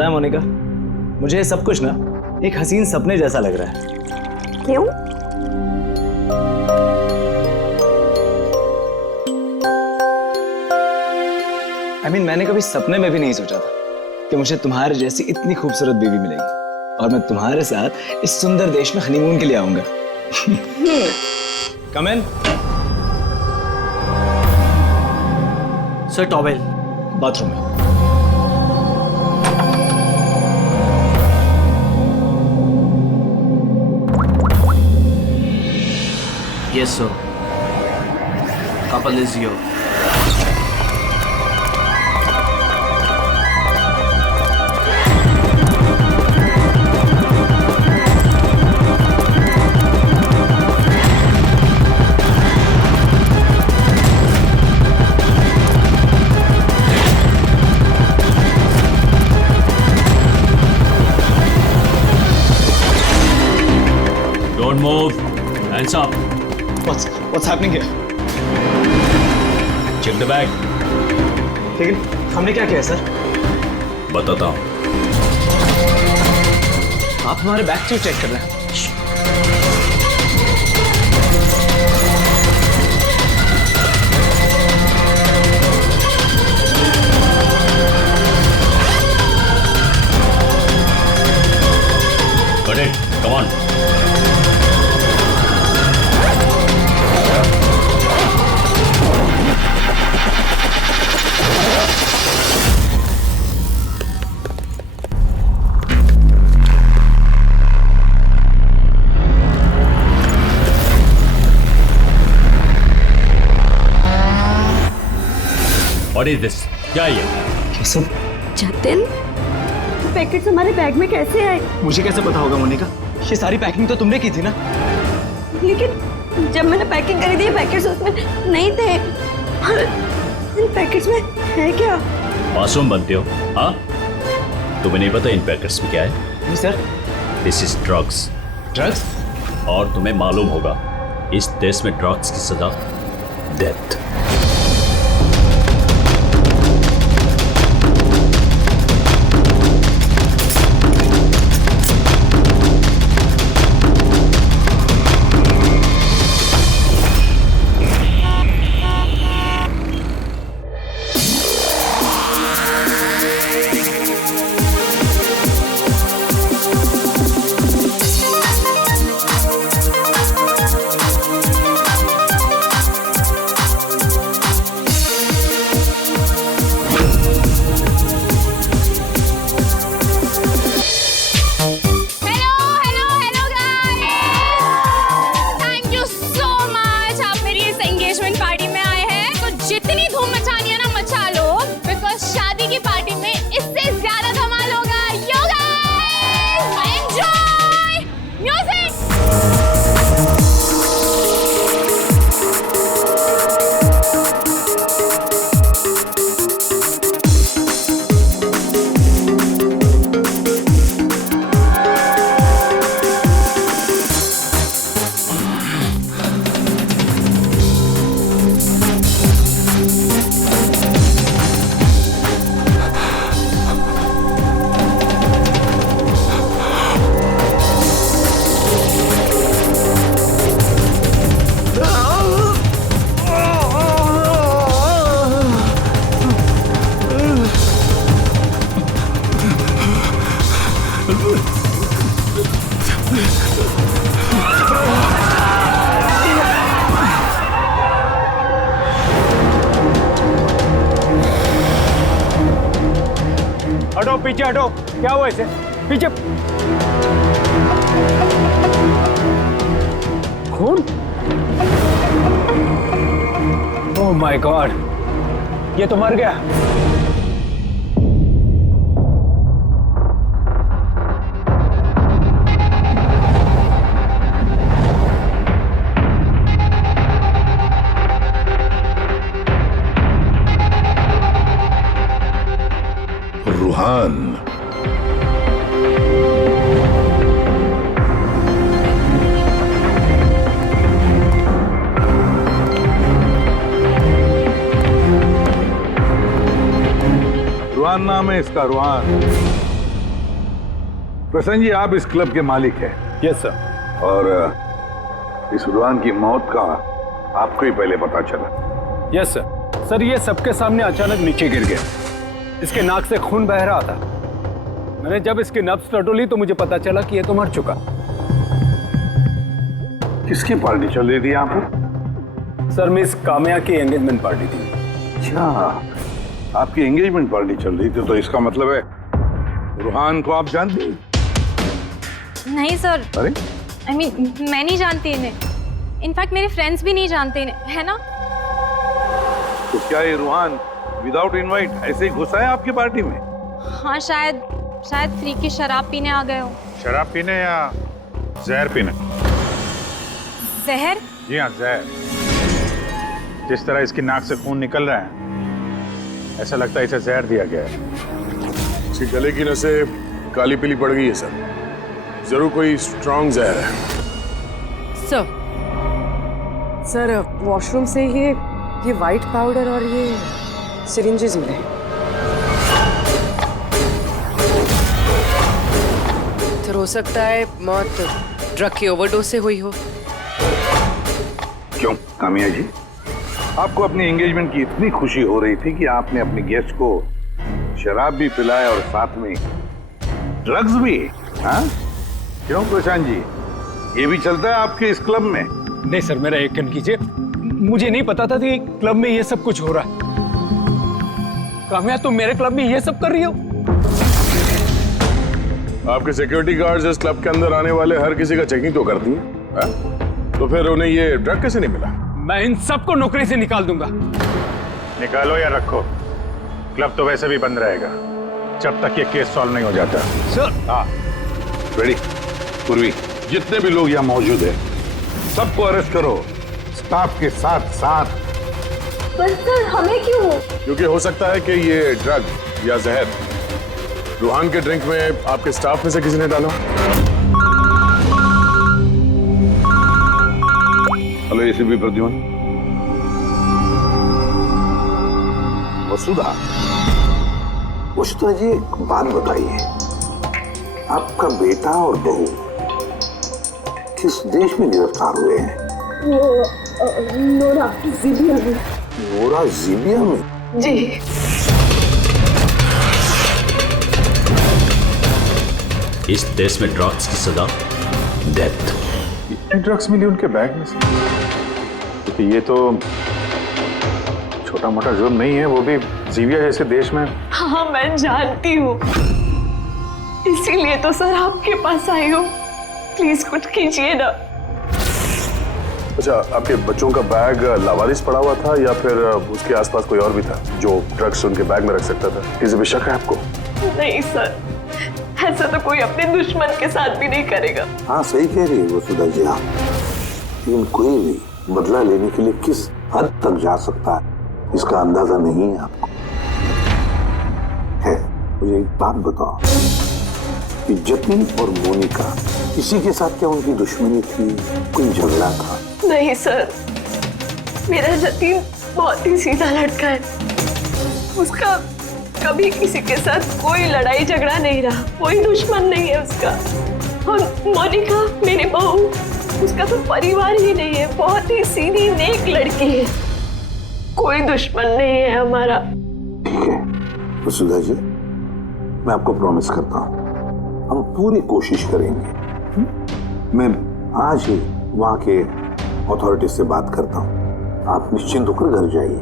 पता है मोनिका, मुझे ये सब कुछ ना एक हसीन सपने जैसा लग रहा है। क्यों? मैंने कभी सपने में भी नहीं सोचा था कि मुझे तुम्हारे जैसी इतनी खूबसूरत बीवी मिलेगी और मैं तुम्हारे साथ इस सुंदर देश में हनीमून के लिए आऊंगा। कम इन। सर टॉवेल बाथरूम में। Yes sir, couple is your. Don't move. Hands up. What's happening here? Check the bag. लेकिन हमने क्या किया सर? बताता हूँ। आप हमारे बैग क्यों चेक कर रहे हैं? Got it. Come on. What is this? क्या ये? ये सब जतिन, पैकेट्स हमारे बैग में कैसे आए? मुझे कैसे पता होगा मोनिका? ये सारी पैकिंग तो तुमने की थी ना? लेकिन जब मैंने पैकिंग करी थी पैकेट्स उसमें नहीं थे। और इन पैकेट्स में है क्या? मासूम बनते हो, हाँ? तुम्हें नहीं पता इन पैकेट्स में क्या है? नहीं sir. This is drugs. Drugs? और तुम्हें मालूम होगा इस देश में ड्रग्स की सजा डेथ। हटो पीछे हटो। क्या हुआ इसे? पीछे। खून? ओह माय गॉड, ये तो मर गया। रूहान, रूहान नाम है इसका, रूहान। प्रसन्न जी, आप इस क्लब के मालिक हैं यस सर। और इस रुहान की मौत का आपको ही पहले पता चला। Yes sir. सर ये सबके सामने अचानक नीचे गिर गया। इसके नाक से खून बह रहा था। मैंने जब इसकी नब्ज टटोली तो मुझे पता चला कि ये तो मर चुका। किसकी पार्टी चल रही थी यहाँ पर? सर मिस काम्या की एंगेजमेंट पार्टी थी। अच्छा, आपकी एंगेजमेंट पार्टी चल रही थी, तो इसका मतलब है रुहान को आप जानते हैं? नहीं सर। अरे I mean, मैं नहीं जानती इन्हें। इनफैक्ट मेरे फ्रेंड्स भी नहीं जानते इन्हें, है ना? तो क्या ये रुहान विदाउट इनवाइट ऐसे ही घुसा है आपकी पार्टी में? हाँ शायद फ्री की शराब पीने आ गए हो। शराब पीने या जहर पीने? जहर? जी हाँ, जहर। जिस तरह इसकी नाक से खून निकल रहा है, ऐसा लगता है इसे जहर दिया गया है। इसके गले की नसें काली पीली पड़ गई है सर। जरूर कोई स्ट्रॉन्ग जहर है। सर वॉशरूम से ये वाइट पाउडर और ये सिरिंजेस मिले। तो हो सकता है मौत ड्रग की ओवरडोज से हुई हो। क्यों कामिया जी, आपको अपनी एंगेजमेंट की इतनी खुशी हो रही थी कि आपने अपने गेस्ट को शराब भी पिलाया और साथ में ड्रग्स भी? हाँ क्यों प्रशांत जी, ये भी चलता है आपके इस क्लब में? नहीं सर, मेरा यकीन कीजिए, मुझे नहीं पता था कि क्लब में ये सब कुछ हो रहा है। काम्या तुम मेरे क्लब में ये सब कर रही हो? आपके सिक्योरिटी गार्ड्स इस क्लब के अंदर आने वाले हर किसी का चेकिंग तो करती हैं। तो फिर उन्हें ये ड्रग कैसे नहीं मिला? मैं इन सबको नौकरी से निकाल दूंगा। निकालो या रखो, क्लब तो वैसे भी बंद रहेगा जब तक ये केस सॉल्व नहीं हो जाता। सर हाँ रेडी पूर्वी, जितने भी लोग यहाँ मौजूद हैं सबको अरेस्ट करो, स्टाफ के साथ साथ। पर सर हमें क्यों? क्योंकि हो सकता है कि ये ड्रग या जहर रुहान के ड्रिंक में आपके स्टाफ में से किसी ने डाला। Hello ACP Pradyuman. वसुधा, वसुधा जी एक बात बताइए, आपका बेटा और बहू किस देश में गिरफ्तार हुए हैं? वो नोरा जीबिया में। नोरा जीबिया में? जी। इस देश में ड्रग्स की सजा डेथ। ड्रग्स मिली उनके बैग में से, क्योंकि ये तो छोटा मोटा जुर्म नहीं है, वो भी जीविया जैसे देश में। हाँ मैं जानती हूँ, इसीलिए तो सर आपके पास आई हूँ। प्लीज कुछ कीजिए ना। अच्छा, आपके बच्चों का बैग लावारिस पड़ा हुआ था या फिर उसके आसपास कोई और भी था जो ड्रग्स उनके बैग में रख सकता था? किसी पे शक है आपको? नहीं सर, ऐसा तो कोई अपने दुश्मन के साथ भी नहीं करेगा। हाँ सही कह रही है वसुधा जी आप, लेकिन कोई भी बदला लेने के लिए किस हद तक जा सकता है इसका अंदाजा नहीं है आपको। है, मुझे एक बात बताओ कि जतिन और मोनिका, किसी के साथ क्या उनकी दुश्मनी थी, कोई झगड़ा था? नहीं सर, मेरा जतिन बहुत ही सीधा लड़का है। उसका कभी किसी के साथ कोई लड़ाई झगड़ा नहीं रहा, कोई दुश्मन नहीं है उसका। और मोनिका मेरी बहू, उसका तो परिवार ही नहीं है, बहुत ही सीधी नेक लड़की है, कोई दुश्मन नहीं है हमारा। ठीक है वसुधा जी, मैं आपको प्रॉमिस करता हूँ हम पूरी कोशिश करेंगे। मैं आज ही वहाँ के अथॉरिटी से बात करता हूँ, आप निश्चिंत होकर घर जाइए।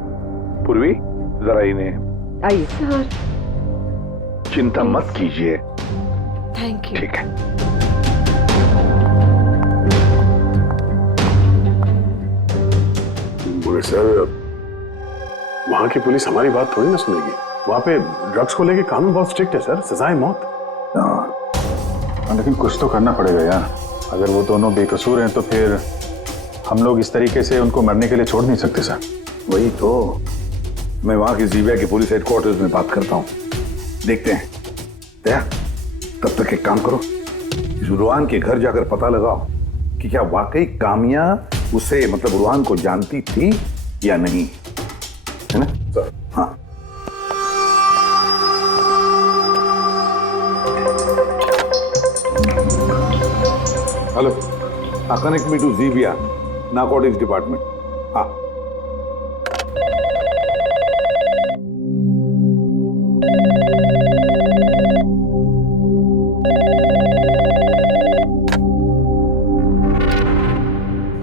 पूर्वी जरा इन्हें आइए। चिंता मत कीजिए। Thank you. ठीक है। बोले सर, वहां की पुलिस हमारी बात थोड़ी ना सुनेगी। वहां पे ड्रग्स को लेके कानून बहुत स्ट्रिक्ट है सर, सजा है मौत। लेकिन कुछ तो करना पड़ेगा यार, अगर वो दोनों बेकसूर हैं तो फिर हम लोग इस तरीके से उनको मरने के लिए छोड़ नहीं सकते सर। वही तो, मैं वहां की जीबिया के पुलिस हेडक्वार्टर्स में बात करता हूँ, देखते हैं। दया, तब तक एक काम करो, इस रुहान के घर जाकर पता लगाओ कि क्या वाकई कामिया उसे मतलब रुहान को जानती थी या नहीं, है ना सर? हाँ hello, connect me to Gibia narcotics department. हाँ,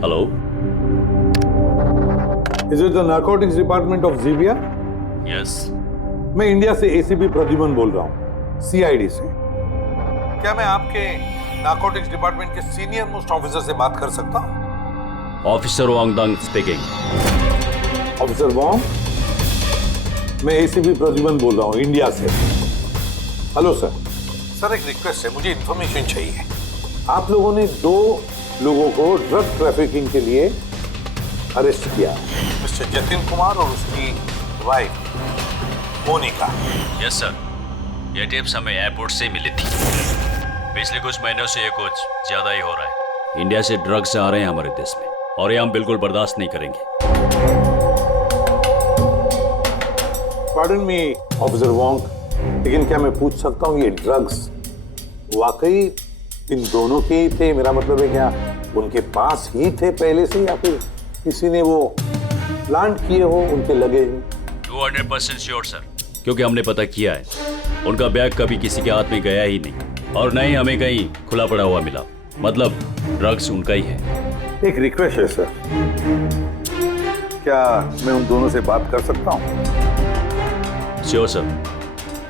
hello, is it the narcotics department of Gibia? Yes. मैं इंडिया से एसीपी प्रद्युमन बोल रहा हूँ, सीआईडी से। क्या मैं आपके नारकोटिक्स डिपार्टमेंट के सीनियर मोस्ट ऑफिसर से बात कर सकता हूँ? Officer Wangdang speaking. Officer Wong, मैं एसीपी प्रद्युमन बोल रहा हूँ इंडिया से। Hello sir. सर, एक रिक्वेस्ट है, मुझे इंफॉर्मेशन चाहिए। आप लोगों ने 2 लोगों को ड्रग ट्रैफिकिंग के लिए अरेस्ट किया, मिस्टर जतिन कुमार और उसकी वाइफ मोनिका। यस सर, ये टिप्स हमें एयरपोर्ट से मिली थी। पिछले कुछ महीनों से ये कुछ ज्यादा ही हो रहा है। इंडिया से ड्रग्स आ रहे हैं हमारे देश में और ये हम बिल्कुल बर्दाश्त नहीं करेंगे। पार्डन मी ऑफिसर वॉन्ग, लेकिन क्या मैं पूछ सकता हूँ ये ड्रग्स वाकई इन दोनों के ही थे? मेरा मतलब है क्या उनके पास ही थे पहले से, या फिर किसी ने वो प्लांट किए हो उनके लगेज में? 200% श्योर सर, क्योंकि हमने पता किया है उनका बैग कभी किसी के हाथ में गया ही नहीं और न ही हमें कहीं खुला पड़ा हुआ मिला। मतलब ड्रग्स उनका ही है। एक रिक्वेस्ट है सर, क्या मैं उन दोनों से बात कर सकता हूँ? श्योर सर,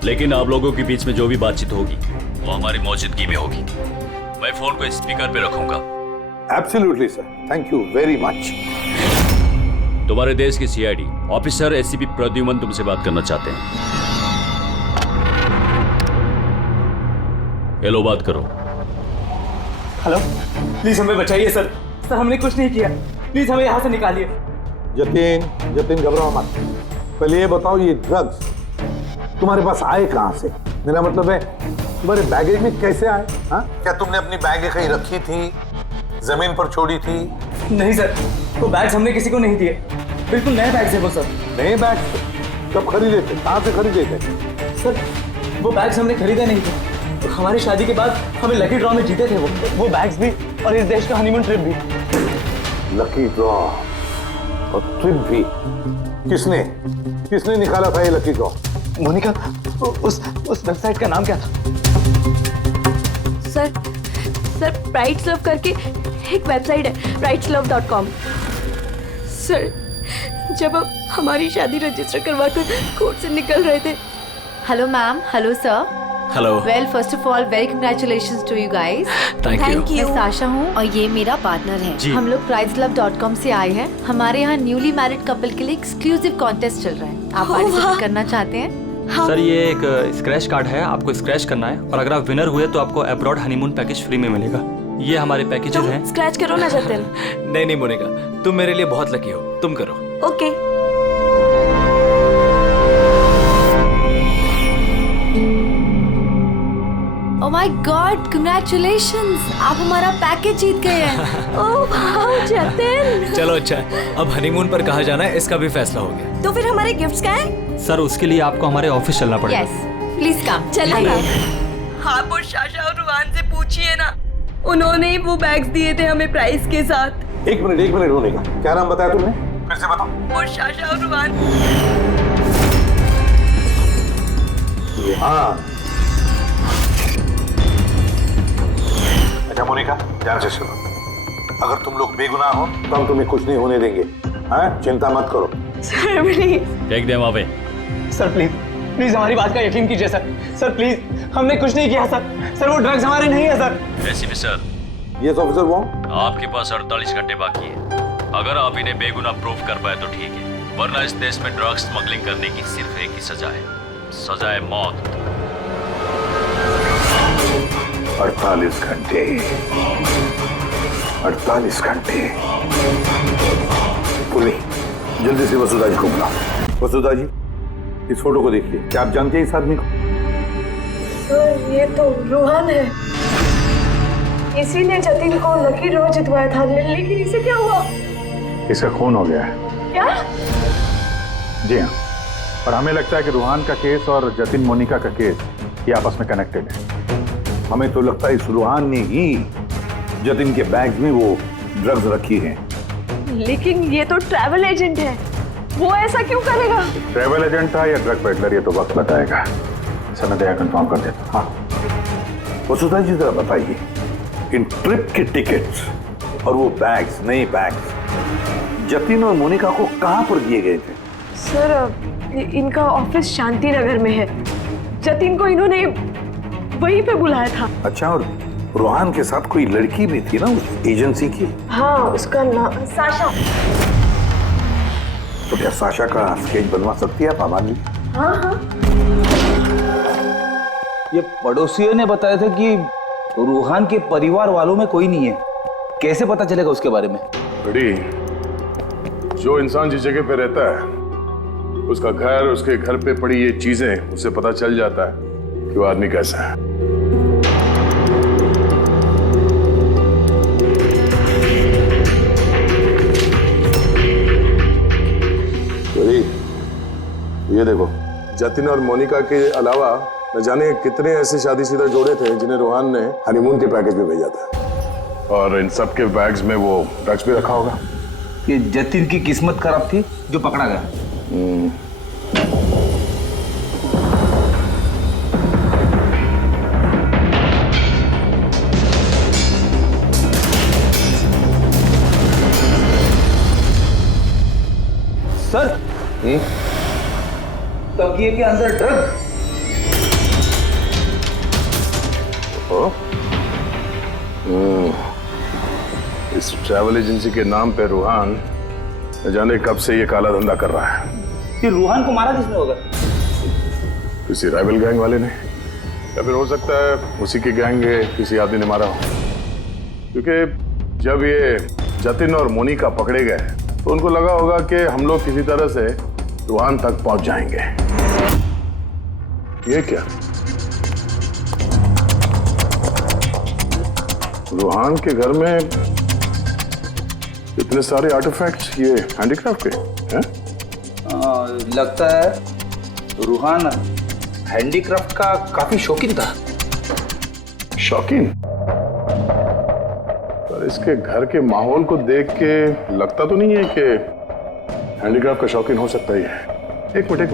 लेकिन आप लोगों के बीच में जो भी बातचीत होगी वो हमारी मौजूदगी में होगी। मैं फोन को स्पीकर पे रखूंगा। Absolutely sir, thank you very much. तुम्हारे देश की सीआईडी ऑफिसर एसीपी प्रद्युमन तुमसे बात करना चाहते हैं। हेलो, बात करो। हेलो, प्लीज हमें बचाइए सर। सर, हमने कुछ नहीं किया, प्लीज हमें यहाँ से निकालिए। जतिन घबराओ मत। पहले ये बताओ, ये ड्रग्स तुम्हारे पास आए कहाँ से? मेरा मतलब है तुम्हारे बैगेज में कैसे आए? हाँ, क्या तुमने अपनी बैग कहीं रखी थी, जमीन पर छोड़ी थी? नहीं सर, वो बैग्स हमने किसी को नहीं दिए। बिल्कुल नए बैग्स है वो सर। नए बैग? कब खरीदे थे, कहाँ से खरीदे थे? सर, वो बैग्स हमने खरीदे नहीं थे। तो हमारी शादी के बाद हमें लकी ड्रॉ में जीते थे वो बैग्स भी, और इस देश का हनीमून ट्रिप भी। लकी ड्रॉ और ट्रिप भी? किसने निकाला था ये लकी ड्रॉ? मोनिका, उस वेबसाइट का नाम क्या था? सर प्राइड्स लव करके एक वेबसाइट है, prideslove.com। सर, जब हम हमारी शादी रजिस्टर करवा कर कोर्ट से निकल रहे थे। Hello ma'am, hello sir. Hello. Well, first of all very congratulations to you guys. Thank you. मैं साशा हूँ और ये मेरा पार्टनर है। हम लोग prideslove.com से आए हैं। हमारे यहाँ न्यूली मैरिड कपल के लिए एक्सक्लूसिव कॉन्टेस्ट चल रहा है। आप पार्टिसिपेट करना चाहते हैं? सर, ये एक स्क्रैच कार्ड है, आपको स्क्रैच करना है और अगर आप विनर हुए तो आपको अब्रॉड हनीमून पैकेज फ्री में मिलेगा। ये हमारे पैकेजेस हैं। स्क्रैच करो ना जतिन। नहीं मोनिका, तुम मेरे लिए बहुत लकी हो, तुम करो। Okay. Oh my God, congratulations, आप हमारा पैकेज जीत गए हैं। Oh wow Jatin. चलो अच्छा, अब हनीमून पर कहाँ जाना है इसका भी फैसला हो गया। तो फिर हमारे गिफ्ट्स क्या हैं? सर, उसके लिए आपको हमारे ऑफिस चलना पड़ेगा। Yes, please come. चलिए। आप और शाशा और रुहान से पूछिए ना, उन्होंने ही वो बैग्स दिए थे हमें प्राइस के साथ। एक मिनट होने का, क्या नाम बताया तुमने? फिर से बताओ। वो शाशा और रुहान। हाँ, अच्छा मोनिका, ध्यान से सुनो। अगर तुम लोग बेगुनाह हो तो हम तुम्हें कुछ नहीं होने देंगे। हाँ, चिंता मत करो। Sir please. Take them away. Sir please हमारी बात का यकीन कीजिए सर प्लीज, हमने कुछ नहीं किया सर। वो ड्रग्स हमारे नहीं है sir. ACP sir. Yes officer Wong. आपके पास 48 घंटे बाकी है। अगर आप इन्हें बेगुनाह प्रूव कर पाए तो ठीक है, वरना इस देश में ड्रग्स स्मगलिंग करने की सिर्फ एक ही सजा है, सजा है मौत। 48 घंटे। 48 घंटे। पुरी, जल्दी से वसुधा जी को बुलाओ। वसुधा जी, इस फोटो को देखिए। क्या आप जानते हैं इस आदमी को? सर, ये तो रुहान है। इसी ने जतिन को लकी ड्रॉ जितवाया था, लेकिन इसे क्या हुआ? इसका खून हो गया है। क्या? जी हाँ, और हमें लगता है कि रुहान का केस और जतिन मोनिका का केस ये आपस में कनेक्टेड है। हमें तो लगता है इस रुहान ने ही जतिन के बैग में वो ड्रग्स रखी हैं। लेकिन ये तो ट्रैवल एजेंट है, वो ऐसा क्यों करेगा? ट्रैवल एजेंट था या ड्रग पेडलर, ये तो वक्त बताएगा। समय दया कंफर्म कर देता। हाँ, वसुधा जी जरा बताइए, इन ट्रिप के टिकट्स और वो बैग्स, नए बैग्स जतिन और मोनिका को कहां पर दिए गए थे? सर, इनका ऑफिस शांति नगर में है। जतिन को इन्होंने वहीं पे बुलाया था। अच्छा, और रोहान के साथ कोई लड़की भी थी ना उस एजेंसी की? हाँ, उसका नाम साशा। तो क्या साशा का स्केच बनवा सकती है आप आमान जी? हाँ हाँ। ये पड़ोसियों ने बताया था कि रूहान के परिवार वालों में कोई नहीं है। कैसे पता चलेगा उसके बारे में? बड़ी, जो इंसान जिस जगह पे रहता है उसका घर, उसके घर पे पड़ी ये चीजें, उससे पता चल जाता है कि वो आदमी कैसा है। बड़ी, ये देखो, जतिन और मोनिका के अलावा न जाने कितने ऐसे शादीशुदा जोड़े थे जिन्हें रोहान ने हनीमून के पैकेज में भेजा था। और इन सब के बैग्स में वो ड्रग्स भी रखा होगा। ये जतिन की किस्मत खराब थी जो पकड़ा गया। सर, तकिए के अंदर ड्रग। इस ट्रैवल एजेंसी के नाम पे रूहान न जाने कब से ये काला धंधा कर रहा है। ये रूहान को मारा किसने होगा? किसी राइवल गैंग वाले ने, या फिर हो सकता है उसी की गैंग के किसी आदमी ने मारा हो। क्योंकि जब ये जतिन और मोनिका पकड़े गए तो उनको लगा होगा कि हम लोग किसी तरह से रूहान तक पहुंच जाएंगे। ये क्या? रूहान के घर में इतने सारे आर्टिफैक्ट्स, ये हैंडीक्राफ्ट के हैं? लगता है रूहान हैंडीक्राफ्ट का काफी शौकीन था। शौकीन? पर इसके घर के माहौल को देख के लगता तो नहीं है कि हैंडीक्राफ्ट का शौकीन हो सकता ही है। एक मिनट,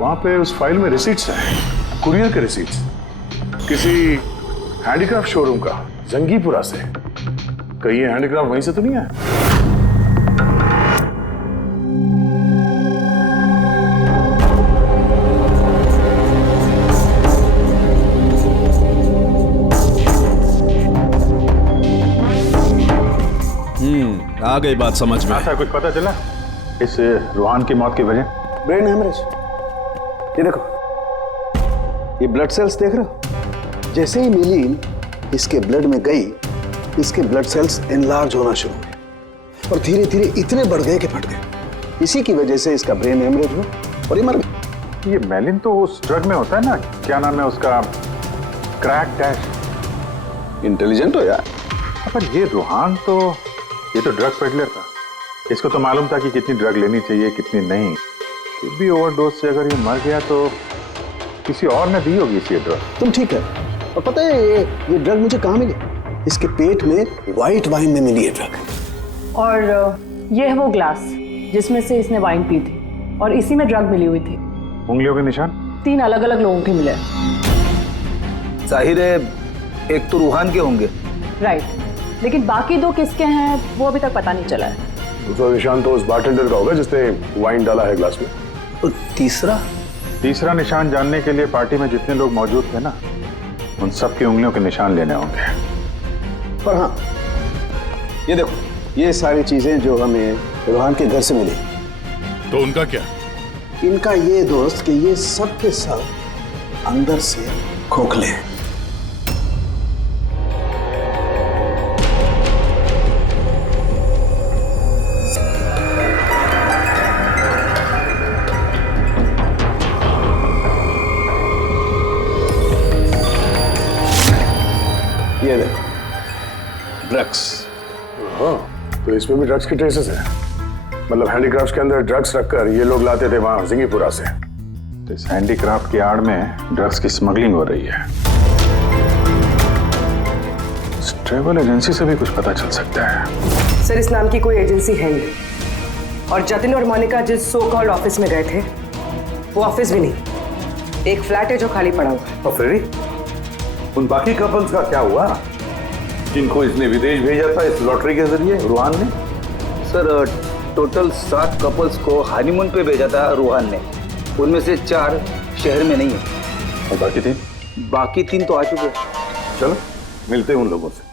वहां पे उस फाइल में रिसीट्स हैं, कुरियर के रिसीट्स, किसी हैंडीक्राफ्ट शोरूम का, जंगीपुरा से। कहीं ये हैंडीक्राफ्ट वहीं से तो नहीं है? आ गई बात समझ में। ऐसा कुछ पता चला इस रूहान की मौत की वजह? Brain haemorrhage. ये देखो, ये ब्लड सेल्स देख रहे हो? जैसे ही मिलीन इसके ब्लड में गई, इसके ब्लड सेल्स एनलार्ज होना शुरू हुए और धीरे धीरे इतने बढ़ गए कि फट गए। इसी की वजह से इसका ब्रेन हेमरेज हुआ और ये मर गया। ये मेलिन तो उस ड्रग में होता है ना, क्या नाम है उसका? Crack dash. इंटेलिजेंट हो यार। पर ये रूहान तो, ये तो ड्रग पेडलर था। इसको तो मालूम था कि कितनी ड्रग लेनी चाहिए, कितनी नहीं। फिर भी ओवरडोज से अगर ये मर गया तो किसी और ने दी होगी इसी ड्रग। तुम ठीक है। और पता है ये ड्रग मुझे कहाँ मिली? इसके पेट में व्हाइट वाइन में मिली है ड्रग। और ये है वो ग्लास जिसमें से इसने वाइन पी थी और इसी में ड्रग मिली हुई थी। उंगलियों के निशान 3 अलग अलग लोगों के मिले। जाहिर है एक तो रूहान के होंगे। राइट, लेकिन बाकी 2 किसके हैं वो अभी तक पता नहीं चला है। दूसरा निशान तो उस बारटेंडर का होगा जिसने वाइन डाला है ग्लास में। और तीसरा निशान जानने के लिए पार्टी में जितने लोग मौजूद थे ना, उन सब की उंगलियों के निशान लेने होंगे। पर हाँ, ये देखो, ये सारी चीजें जो हमें रूहान के घर से मिली, तो उनका क्या? इनका ये दोस्त कि ये सब के सब अंदर से खोखले हैं। ये देखो, ड्रग्स। हाँ, तो इसमें भी ड्रग्स की ट्रेसेस है। मतलब हैंडीक्राफ्ट के अंदर ड्रग्स रखकर ये लोग लाते थे वहां जिंगीपुरा से। तो इस हैंडीक्राफ्ट की आड़ में ड्रग्स की स्मगलिंग हो रही है। ट्रैवल एजेंसी से भी कुछ पता चल सकता है। सर, इस नाम की कोई एजेंसी है ही, और जतिन और मोनिका जिस सो कॉल्ड ऑफिस में गए थे वो ऑफिस भी नहीं, एक फ्लैट है जो खाली पड़ा हुआ है। और फिर उन बाकी कपल्स का क्या हुआ जिनको इसने विदेश भेजा था इस लॉटरी के जरिए रूहान ने? सर, टोटल 7 कपल्स को हनीमून पे भेजा था रूहान ने। उनमें से 4 शहर में नहीं है। और बाकी 3? बाकी 3 तो आ चुके हैं। चलो मिलते हैं उन लोगों से।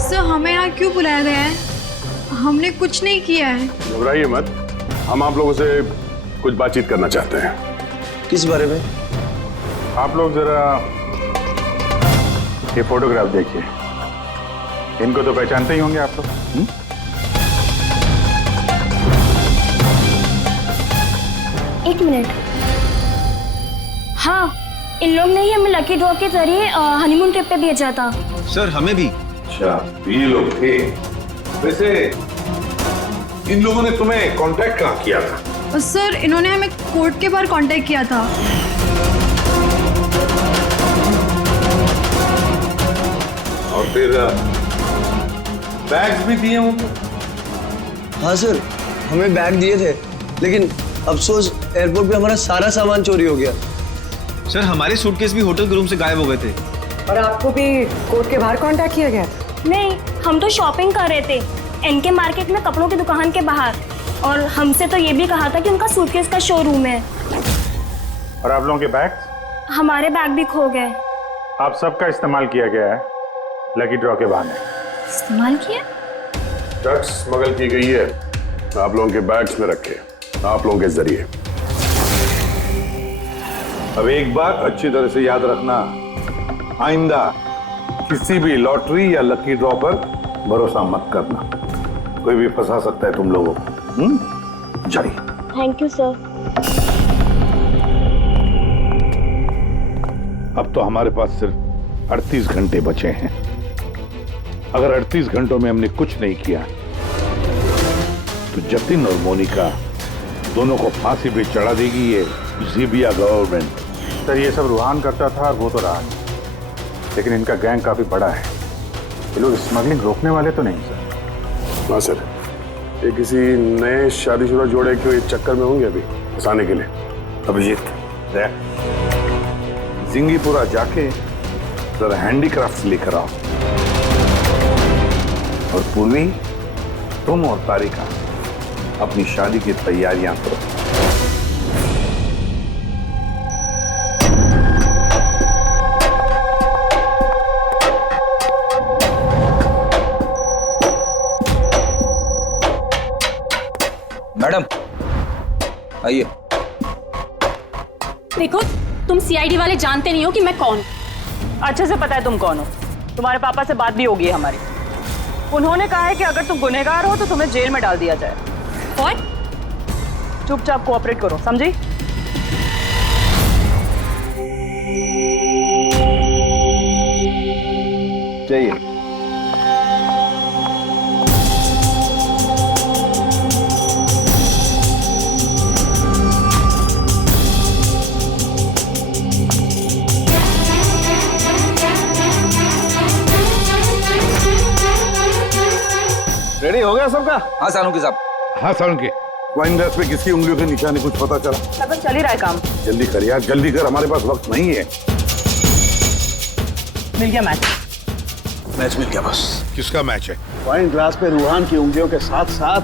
सर, हमें यहाँ क्यों बुलाया गया है? हमने कुछ नहीं किया है। घबराइए मत, हम आप लोगों से कुछ बातचीत करना चाहते हैं। किस बारे में? आप लोग जरा ये फोटोग्राफ देखिए, इनको तो पहचानते ही होंगे आप लोग। एक मिनट। हाँ, इन लोग ने ही हमें लकी ड्रॉ के जरिए हनीमून ट्रिप पे भेजा था। सर, हमें भी। अच्छा, ये लोग थे। वैसे इन लोगों ने तुम्हें कांटेक्ट कहाँ किया था? सर, इन्होंने हमें कोर्ट के बाहर कांटेक्ट किया था। और फिर बैग्स भी दिए उनको? हाँ सर, हमें बैग दिए थे, लेकिन अफसोस एयरपोर्ट पे हमारा सारा सामान चोरी हो गया। सर, हमारे सूटकेस भी होटल के रूम से गायब हो गए थे। और आपको भी कोर्ट के बाहर कांटेक्ट किया गया था? नहीं, हम तो शॉपिंग कर रहे थे एनके मार्केट में, कपड़ों की दुकान के बाहर, और हमसे तो ये भी कहा था कि उनका सूटकेस का शोरूम है। और आप लोगों के बैग? हमारे बैग भी खो गए। आप सबका इस्तेमाल किया गया है लकी ड्रॉ के बहाने। इस्तेमाल किया? ड्रग्स स्मगल की गई है आप लोगों के बैग्स में रखे, आप लोगों के जरिए। अब एक बात अच्छी तरह से याद रखना, आइंदा किसी भी लॉटरी या लकी ड्रॉ पर भरोसा मत करना, कोई भी फंसा सकता है तुम लोगों को। जाइए। Thank you sir. अब तो हमारे पास सिर्फ 38 घंटे बचे हैं। अगर 38 घंटों में हमने कुछ नहीं किया तो जतिन और मोनिका दोनों को फांसी पे चढ़ा देगी ये ज़ीबिया गवर्नमेंट। सर, ये सब रूहान करता था और वो तो रहा, लेकिन इनका गैंग काफी बड़ा है। ये लोग स्मगलिंग रोकने वाले तो नहीं सर? हाँ सर, ये किसी नए शादीशुदा जोड़े के चक्कर में होंगे अभी फंसाने के लिए। अभिजीत, जिंगीपुरा जाके जरा हैंडीक्राफ्ट लेकर आओ, और पूर्वी, तुम और तारिका अपनी शादी की तैयारियां करो। मैडम आइए। देखो, तुम सीआईडी वाले जानते नहीं हो कि मैं कौन। अच्छे से पता है तुम कौन हो। तुम्हारे पापा से बात भी होगी है हमारी। उन्होंने कहा है कि अगर तुम गुनहगार हो तो तुम्हें जेल में डाल दिया जाए। What? चुपचाप कोऑपरेट करो, समझी? चाहिए। रेडी हो गया सबका? हाँ सालुंकी साहब। हाँ सालुंकी, वाइन ग्लास पे किसकी उंगलियों के निशाने कुछ पता चला? लगभग चल ही रहा है काम। जल्दी कर यार, जल्दी कर, हमारे पास वक्त नहीं है। मिल गया मैच। मैच मिल गया बस। किसका मैच है? वाइन ग्लास पे रूहान की उंगलियों के साथ साथ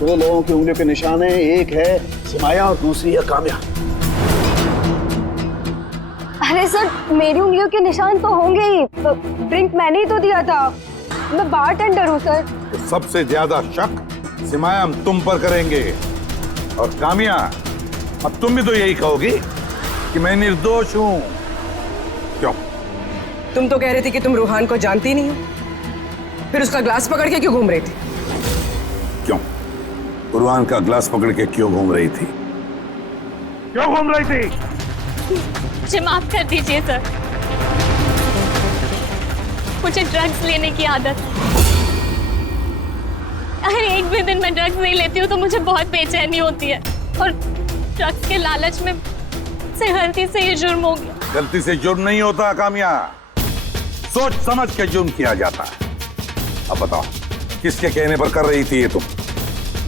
2 लोगों की उंगलियों के निशान हैं। एक है सिमाया और दूसरी है काम्या। अरे सर, मेरी उंगलियों के निशान तो होंगे ही। ड्रिंक मैंने ही तो दिया था, मैं बारटेंडर हूँ सर। तो सबसे ज्यादा शक सिमाया हम तुम पर करेंगे, और कामिया अब तुम भी तो यही कहोगी कि मैं निर्दोष हूं। क्यों? तुम तो कह रही थी कि तुम रूहान को जानती नहीं हो, फिर उसका ग्लास पकड़ के क्यों घूम रही थी? क्यों? रूहान का ग्लास पकड़ के क्यों घूम रही थी? क्यों घूम रही थी? मुझे माफ कर दीजिए सर, मुझे ड्रग्स लेने की आदत। अगर एक भी दिन मैं ड्रग्स नहीं लेती हूँ तो मुझे बहुत बेचैनी होती है, और ड्रग्स के लालच में से गलती से ये जुर्म हो गया। गलती से जुर्म नहीं होता कामिया, सोच समझ के जुर्म किया जाता है। अब बताओ किसके कहने पर कर रही थी ये तुम?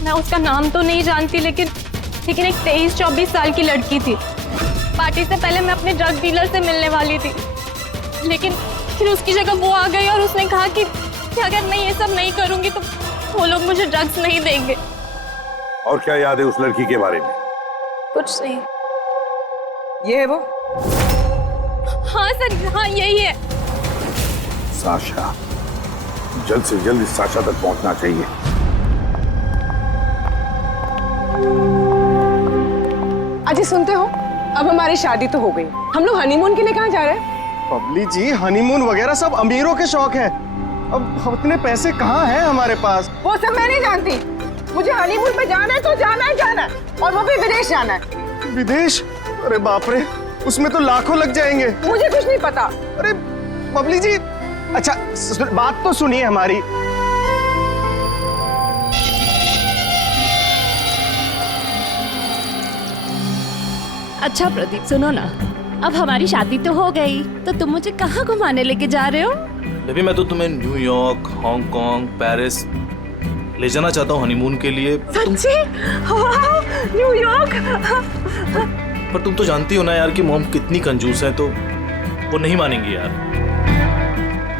मैं उसका नाम तो नहीं जानती, लेकिन एक 23-24 साल की लड़की थी। पार्टी से पहले मैं अपने ड्रग डीलर से मिलने वाली थी, लेकिन फिर उसकी जगह वो आ गई और उसने कहा कि अगर मैं ये सब नहीं करूंगी तो वो लोग मुझे ड्रग्स नहीं देंगे। और क्या याद है उस लड़की के बारे में? कुछ नहीं। ये है वो? हाँ सर, हाँ यही है। साशा, जल्द से जल्द इस साशा तक पहुंचना चाहिए। अजी सुनते हो, अब हमारी शादी तो हो गई, हम लोग हनीमून के लिए कहाँ जा रहे हैं? बबली जी, हनीमून वगैरह सब अमीरों के शौक है। अब उतने पैसे कहाँ हैं हमारे पास? वो सब मैं नहीं जानती, मुझे हनीमून पे जाना है तो जाना है, और वो भी विदेश जाना है। विदेश? अरे बाप रे, उसमें तो लाखों लग जाएंगे। मुझे कुछ नहीं पता। अरे बबली जी, अच्छा बात तो सुनिए हमारी। अच्छा प्रदीप, सुनो ना, अब हमारी शादी तो हो गई, तो तुम मुझे कहाँ घुमाने लेके जा रहे हो? बेबी, मैं तो तुम्हें न्यूयॉर्क, हांगकांग, पेरिस ले जाना चाहता हूँ हनीमून के लिए। सच्ची? वाह, न्यूयॉर्क! पर तुम तो जानती हो ना यार कि मॉम कितनी कंजूस है, तो वो नहीं मानेंगी यार।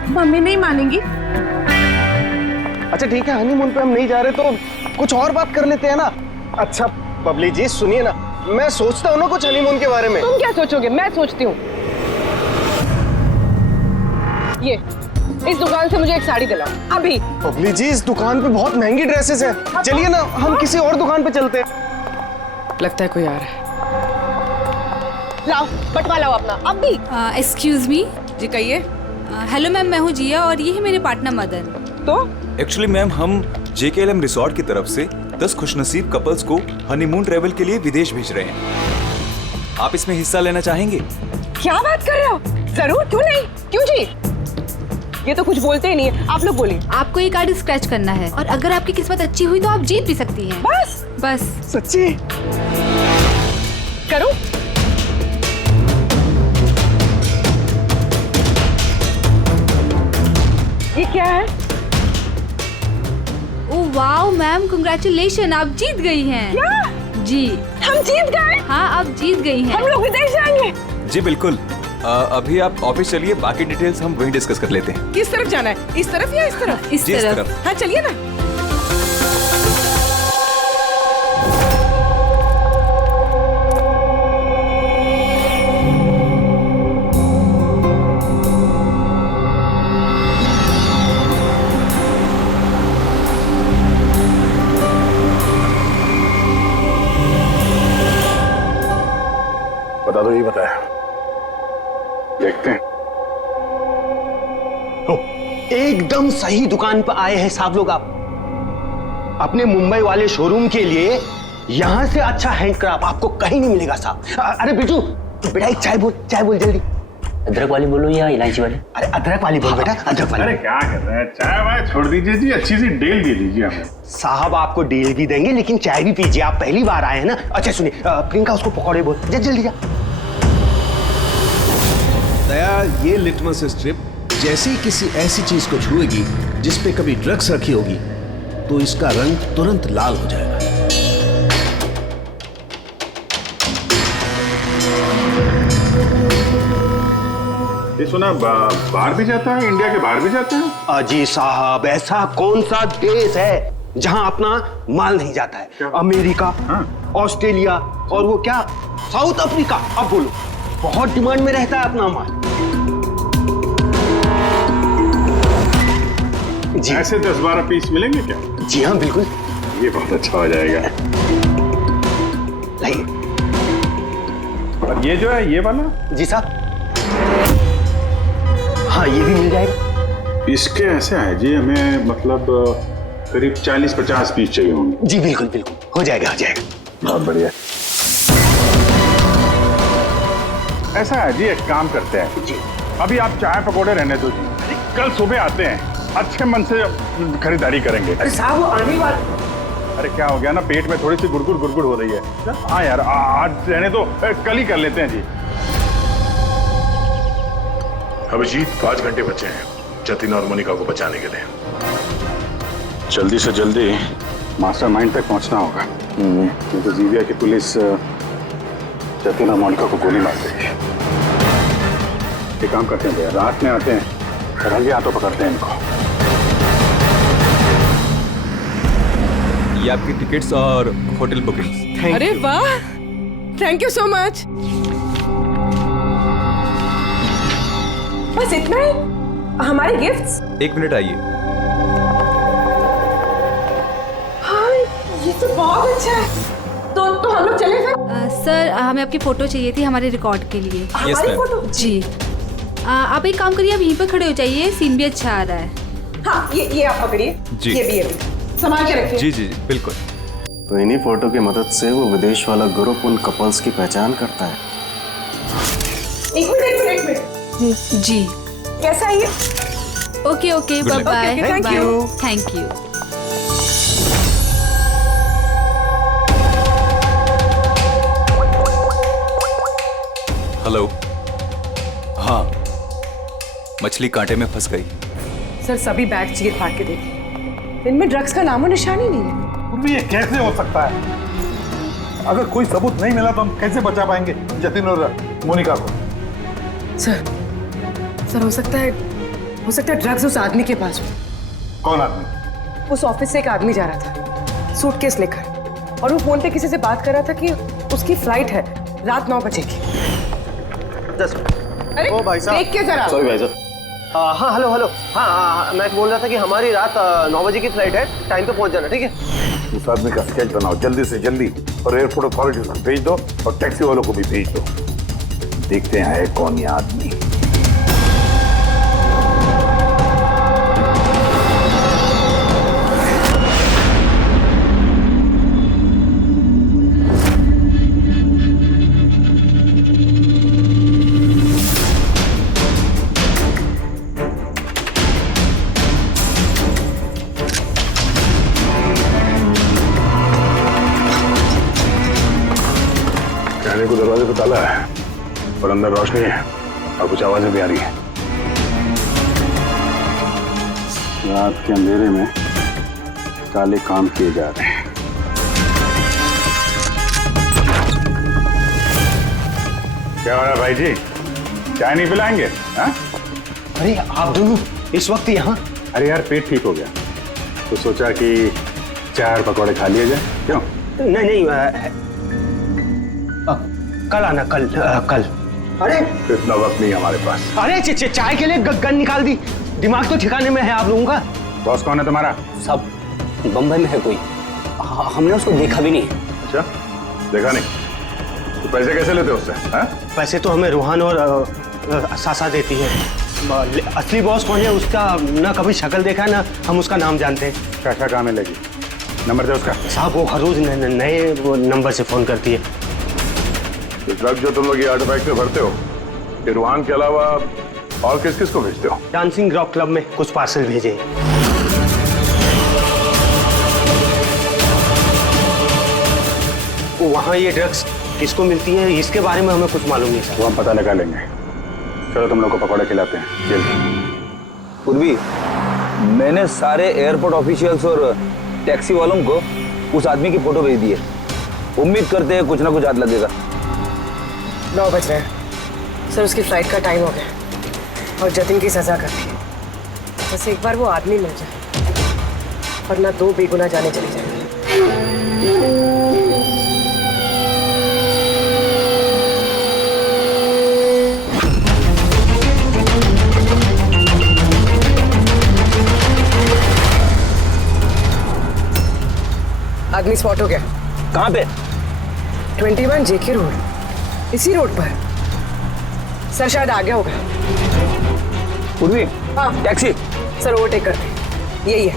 मम्मी नहीं मानेंगी? अच्छा ठीक है, हनीमून पे हम नहीं जा रहे तो कुछ और बात कर लेते हैं ना। अच्छा बबली जी सुनिए ना, मैं सोचता हूँ ना कुछ हनीमून के बारे में। तुम क्या सोचोगे, मैं सोचती हूँ। ये इस दुकान से मुझे एक साड़ी दिलाओ अभी। बबली जी, इस दुकान पे बहुत महंगी ड्रेसेस हैं। चलिए ना, हम किसी और दुकान पे चलते हैं। लगता है कोई आ रहा है। लाओ बटवा लाओ अपना अभी। Excuse me. जी कहिए। हेलो मैम, मैं हूँ जिया और ये है मेरे पार्टनर मदन। तो एक्चुअली मैम, हम JKLM रिसोर्ट की तरफ से 10 खुशनसीब कपल्स को हनीमून ट्रेवल के लिए विदेश भेज रहे हैं। आप इसमें हिस्सा लेना चाहेंगे? क्या बात कर रहे हो? जरूर, क्यों नहीं, क्यों जी? ये तो कुछ बोलते ही नहीं है, आप लोग बोलिए। आपको ये कार्ड स्क्रैच करना है और अगर आपकी किस्मत अच्छी हुई तो आप जीत भी सकती हैं। बस सच्ची? करूं? ये क्या है? ओह वाओ मैम, कांग्रेचुलेशन, आप जीत गई हैं। क्या? जी हम जीत गए? हाँ, आप जीत गई हैं। हम लोग विदेश जाएंगे? जी बिल्कुल। अभी आप ऑफिस चलिए, बाकी डिटेल्स हम वहीं डिस्कस कर लेते हैं। किस तरफ जाना है, इस तरफ या इस तरफ? इस तरफ। हाँ चलिए ना। बता दो, ये बताया, देखते हैं। एकदम सही दुकान पर आए हैं साहब लोग। आप अपने मुंबई वाले शोरूम के लिए यहाँ से अच्छा हैंडक्राफ्ट आपको कहीं नहीं मिलेगा साहब। अरे बिजू, बेटा एक चाय बोल जल्दी। अदरक वाली बोलो या इलायची वाली? अरे अदरक वाली बोल बेटा, अदरक वाली। अरे क्या कर रहे हैं, चाय वाय छोड़ दीजिए जी, अच्छी सी डील दे दीजिए हमें। साहब आपको डील भी देंगे, लेकिन चाय भी पीजिए, आप पहली बार आए हैं ना। अच्छा सुनिए, प्रियंका उसको पकौड़े बोल, जल्दी जा। दया, ये लिटमस स्ट्रिप जैसे ही किसी ऐसी चीज को छुएगी जिस पे कभी ड्रग्स रखी होगी तो इसका रंग तुरंत लाल हो जाएगा। ये सुना बाहर भी जाता है, इंडिया के बाहर भी जाते हैं? जी साहब, ऐसा कौन सा देश है जहां अपना माल नहीं जाता है? क्या? अमेरिका, ऑस्ट्रेलिया और वो क्या, साउथ अफ्रीका। अब बोलो, बहुत डिमांड में रहता है अपना माल। जी ऐसे 10-12 पीस मिलेंगे क्या? जी हाँ बिल्कुल। ये बहुत अच्छा हो जाएगा। लाइए। और ये जो है, ये वाला? जी साहब। हाँ ये भी मिल जाएगा। इसके ऐसे है जी, हमें मतलब करीब 40-50 पीस चाहिए होंगे। जी बिल्कुल बिल्कुल, हो जाएगा हो जाएगा। बहुत बढ़िया। ऐसा है जी, एक काम करते हैं जी, अभी आप चाय पकौड़े रहने दो जी, कल सुबह आते हैं, अच्छे मन से खरीदारी करेंगे। अरे साहब वो आने वाले। अरे क्या हो गया ना, पेट में थोड़ी सी गुड़गुड़ हो रही है। हाँ यार, आज रहने दो, कल ही कर लेते हैं जी। अभिजीत 5 घंटे बचे हैं जतिन और मोनिका को बचाने के लिए। जल्दी से जल्दी मास्टरमाइंड तक पहुंचना होगा, क्योंकि जीविया की पुलिस जतिन और मोनिका को गोली मार देगी। एक काम करते हैं भैया, रात में आते हैं, रंगे हाथों पकड़ते हैं इनको। ये आपकी टिकट्स और होटल बुकिंग्स। अरे वाह, थैंक यू सो मच। बस इतना ही? हमारे गिफ्ट्स? 1 मिनट आइए। हाँ, ये तो बहुत अच्छा है। तो हम लोग चले फिर? सर हमें आपकी फोटो चाहिए थी हमारे रिकॉर्ड के लिए। हमारी फोटो? जी। आप एक काम करिए, आप यहीं पर खड़े हो जाइए, सीन भी अच्छा आ रहा है। हाँ, ये आप पकड़िए। जी। ये भी संभाल के रखिए। जी जी जी बिल्कुल। तो इन्हीं फोटो की मदद से वो विदेश वाला ग्रुप उन कपल्स की पहचान करता है। एक मिनट। जी। कैसा है ये? Okay okay, bye bye. Thank you. Thank you. Hello. हाँ, मछली कांटे में फंस गई। सर सभी बैग चीर फाड़ के देखिए, इनमें ड्रग्स का नामो निशान ही नहीं है। पूर्वी, ये कैसे हो सकता है? अगर कोई सबूत नहीं मिला तो हम कैसे बचा पाएंगे जतिन और मोनिका को? सर हो सकता है ड्रग्स उस आदमी के पास हो। कौन आदमी? उस ऑफिस से एक आदमी जा रहा था सूटकेस लेकर, और वो फोन पे किसी से बात कर रहा था कि उसकी फ्लाइट है रात 9 बजे की। अरे ओ भाई साहब, देख के जरा। सॉरी भाई साहब। हाँ हेलो। हाँ, मैं बोल रहा था कि हमारी रात 9 बजे की फ्लाइट है, टाइम पे पहुंच जाना, ठीक है? उस आदमी का स्केच बनाओ जल्दी से जल्दी, और एयरपोर्ट अथॉरिटीज को भेज दो, और टैक्सी वालों को भी भेज दो। देखते हैं है कौन ये आदमी। कहने को दरवाजे पे ताला है, और अंदर रोशनी है, और कुछ आवाजें भी आ रही है। रात के अंधेरे में काले काम किए जा रहे हैं। क्या हो रहा है भाई जी, चाय नहीं पिलाएंगे? हाँ? अरे आप दोनों इस वक्त यहाँ? अरे यार, पेट ठीक हो गया तो सोचा कि चाय और पकौड़े खा लिए जाए। क्यों? नहीं, कल आना, कल। अरे इतना वक्त नहीं हमारे पास। अरे चाय के लिए गन निकाल दी, दिमाग तो ठिकाने में है आप लोगों का। बॉस कौन है तुम्हारा? सब बम्बई में है कोई, हमने उसको देखा भी नहीं। अच्छा, देखा नहीं तो पैसे कैसे लेते हो उससे? पैसे तो हमें रूहान और सासा देती है। असली बॉस कौन है उसका ना कभी शक्ल देखा है, ना हम उसका नाम जानते हैं। क्या काम मिलेगी? नंबर दे उसका। साहब वो हर रोज नए नंबर से फोन करती है। तो ड्रग जो तुम लोग ये आर्टिफैक्ट में भरते हो, ये रूहान के अलावा और किस किस को भेजते हो? डांसिंग रॉक क्लब में कुछ पार्सल भेजे। वहाँ ये ड्रग्स किसको मिलती है इसके बारे में हमें कुछ मालूम नहीं सर। वो हम पता लगा लेंगे। चलो तुम लोग को पकौड़े खिलाते हैं, जल्दी। पूर्वी, मैंने सारे एयरपोर्ट ऑफिशियल्स और टैक्सी वालों को उस आदमी की फोटो भेज दी है। उम्मीद करते हैं कुछ ना कुछ हाथ लगेगा। 9 बज रहे हैं सर, उसकी फ्लाइट का टाइम हो गया और जतिन की सजा कर दी। बस एक बार वो आदमी मिल जाए, वरना 2 बेगुनाह जाने चली जाएंगी। आदमी स्पॉट हो गया। कहाँ पे? 21 जेके रोड, इसी रोड पर। सर शायद आ गया होगा। पूर्वी, हाँ टैक्सी। सर ओवरटेक करते, यही है।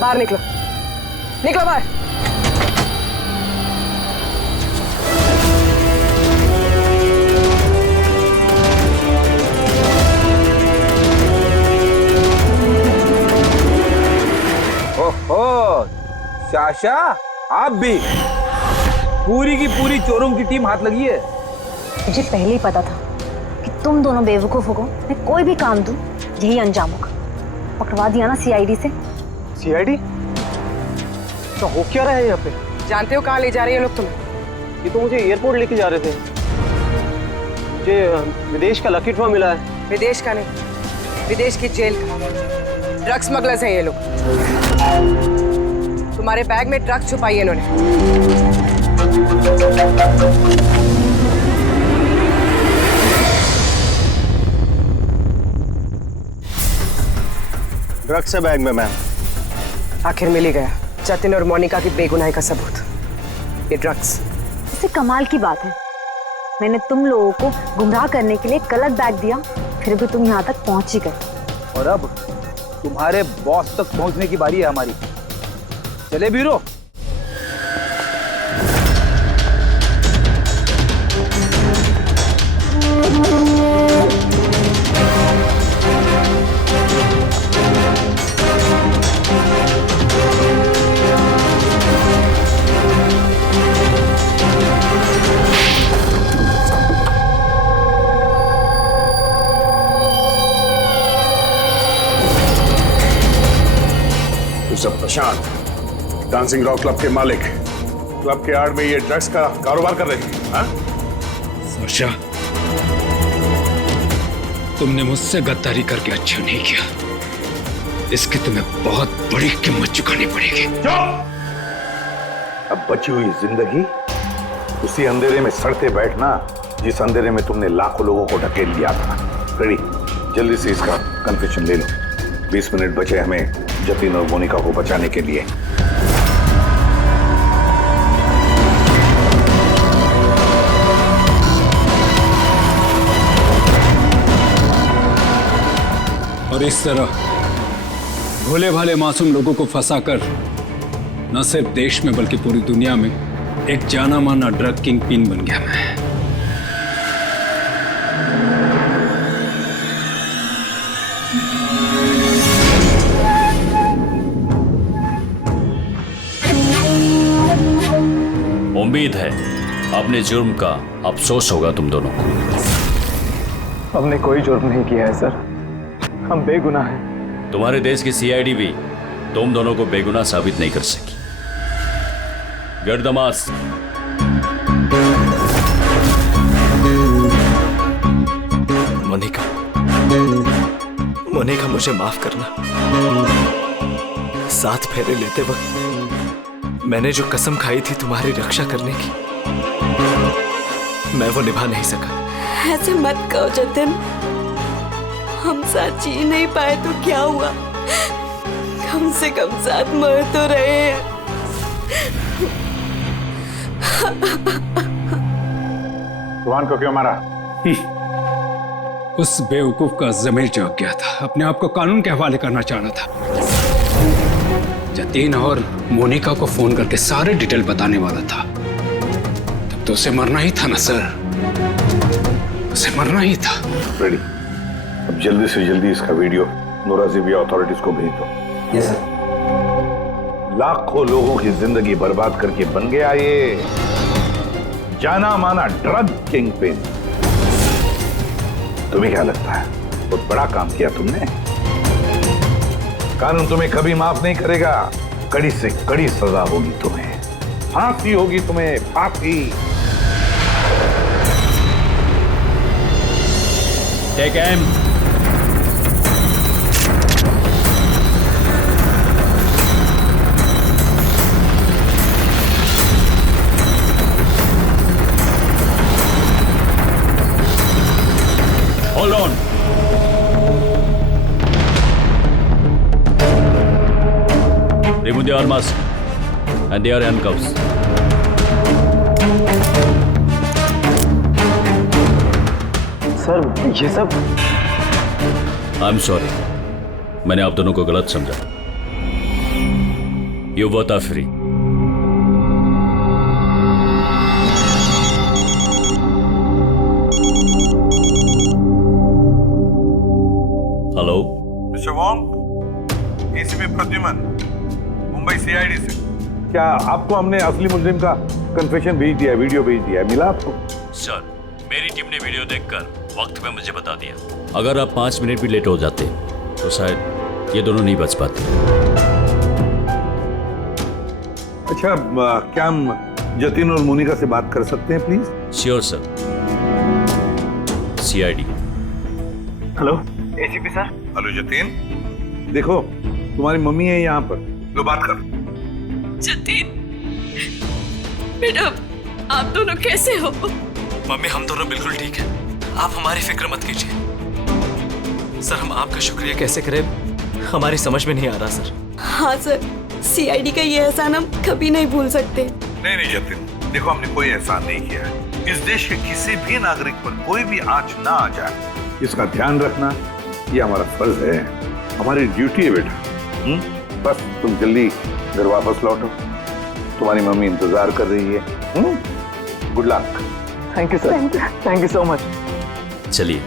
बाहर निकलो, निकलो बाहर। आशा, आप भी पूरी की पूरी चोरों की टीम हाथ लगी है। मुझे पहले ही पता था कि तुम दोनों बेवकूफों को मैं कोई भी काम दूं यही अंजाम होगा। पकड़वा दिया ना सीआईडी से। सीआईडी? तो हो क्या रहा है यहाँ पे? जानते हो कहाँ ले जा रहे हैं लोग तुम्हें? ये तो मुझे एयरपोर्ट लेके जा रहे थे। मुझे विदेश का लकी ड्रॉ मिला है। विदेश का नहीं, विदेश की जेल का। ड्रग्स स्मगलर्स हैं ये लोग। तुम्हारे बैग में ड्रग्स छुपाई है इन्होंने। ड्रग्स है बैग में मैम। आखिर मिल ही गया जतिन और मोनिका की बेगुनाही का सबूत। ये ड्रग्स। इससे कमाल की बात है, मैंने तुम लोगों को गुमराह करने के लिए गलत बैग दिया, फिर भी तुम यहाँ तक पहुंच ही गए। और अब तुम्हारे बॉस तक पहुंचने की बारी है हमारी। चले बीरो। सब प्रशांत, डांसिंग रॉक क्लब के मालिक, क्लब के आड़ में ये ड्रग्स का कारोबार कर रहे हैं। हाँ? वर्षा, तुमने मुझसे गद्दारी करके अच्छा नहीं किया। इसकी तुम्हें बहुत बड़ी कीमत चुकानी पड़ेगी। अब बची हुई जिंदगी उसी अंधेरे में सड़ते बैठना जिस अंधेरे में तुमने लाखों लोगों को ढकेल लिया था। रेडी, जल्दी से इसका कन्फेशन ले लो। 20 मिनट बचे हमें जतिन और मोनिका को बचाने के लिए। और इस तरह भोले भाले मासूम लोगों को फंसाकर न सिर्फ देश में बल्कि पूरी दुनिया में एक जाना माना ड्रग किंग पिन बन गया मैं। उम्मीद है अपने जुर्म का अफसोस होगा तुम दोनों को। हमने कोई जुर्म नहीं किया है सर, हम बेगुनाह हैं। तुम्हारे देश की सीआईडी भी तुम दोनों को बेगुनाह साबित नहीं कर सकी। Get the mask. Monica, Monica मुझे माफ करना। 7 फेरे लेते वक्त मैंने जो कसम खाई थी तुम्हारी रक्षा करने की, मैं वो निभा नहीं सका। ऐसे मत कहो जतिन, हम साथ जी नहीं पाए तो क्या हुआ, कम से कम साथ मर तो रहे हैं। रुहान को क्यों मारा? उस बेवकूफ का ज़मीर जाग गया था, अपने आप को कानून के हवाले करना चाह रहा था। जतीन और मोनिका को फोन करके सारे डिटेल बताने वाला था। तब तो उसे मरना ही था ना सर, उसे मरना ही था। रेडी, अब जल्दी से जल्दी इसका वीडियो नोराजिबिया अथॉरिटीज को भेज दो। Yes sir. लाखों लोगों की जिंदगी बर्बाद करके बन गया ये जाना माना ड्रग किंग पिन। तुम्हें क्या लगता है बहुत बड़ा काम किया तुमने? कानून तुम्हें कभी माफ नहीं करेगा। कड़ी से कड़ी सजा होगी तुम्हें, फांसी होगी तुम्हें, फांसी। Take M. Hold on. Remove the arm mask and their handcuffs. Sir ये सब I'm sorry. मैंने आप दोनों को गलत समझा। You both are free. Hello mister Wong, ACP Pradyuman, Mumbai CID से। क्या आपको हमने असली मुजरिम का कन्फेशन भेज दिया, वीडियो भेज दिया, मिला आपको? सर, मेरी टीम ने वीडियो देखकर वक्त पे मुझे बता दिया। अगर आप 5 मिनट भी लेट हो जाते तो शायद ये दोनों नहीं बच पाते। अच्छा, क्या हम जतिन और मोनिका से बात कर सकते हैं please? Sure sir. CID। Hello ACP sir. Hello Jatin, देखो तुम्हारी मम्मी है यहाँ पर, लो बात कर। जतिन बेटा, आप दोनों कैसे हो? मम्मी, हम दोनों बिल्कुल ठीक हैं। आप हमारी फिक्र मत कीजिए। सर, हम आपका शुक्रिया कैसे करें हमारी समझ में नहीं आ रहा सर। हाँ सर, CID का ये एहसान हम कभी नहीं भूल सकते। नहीं जतिन, देखो हमने कोई एहसान नहीं किया है। इस देश के किसी भी नागरिक पर कोई भी आंच ना आ जाए, इसका ध्यान रखना ये हमारा फर्ज है, हमारी ड्यूटी है बेटा। बस तुम जल्दी घर वापस लौटो, तुम्हारी मम्मी इंतजार कर रही है। Good luck. Thank you sir, thank you so much. चलिए।